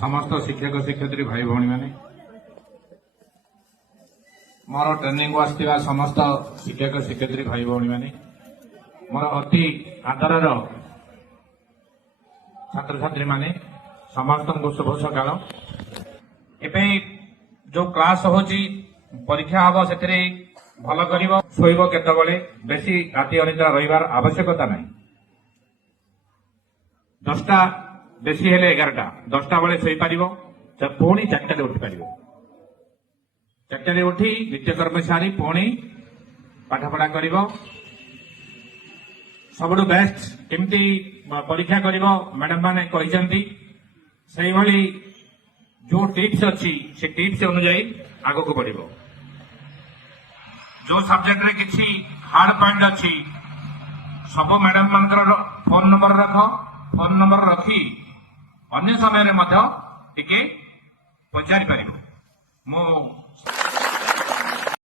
समस्त शिक्षक शिक्षयित्री भाई भौणी मैंने मोर ट्रेनिंग आसथिबा समस्त शिक्षक शिक्षयित्री भाई भौणी मैंने मोर अति आदरर छात्र छात्री माने समस्त को शुभ सकाल। एबे जो क्लास होची परीक्षा हम से भल कर शोब केतबले बेसी राति अनिद्रा रहिबार आवश्यकता नहीं। 10टा बेसी हेले 11टा 10टा बेले शोई पार पुणी 4टारे उठी पार 4टारे उठी नित्यकर्म सारी पुणी पाठपढ़ा कर सबुठ बेस्ट केमती परीक्षा कर मैडम माने कहते से भली जो टिप्स अच्छी से टिप्स अनुजाई आग को बढ़ जो सब्जेक्ट रे किसी हार्ड पॉइंट अच्छी सब मैडम मान फोन नंबर रख फोन नंबर रखी अन्य समय टिके पचारि पार मु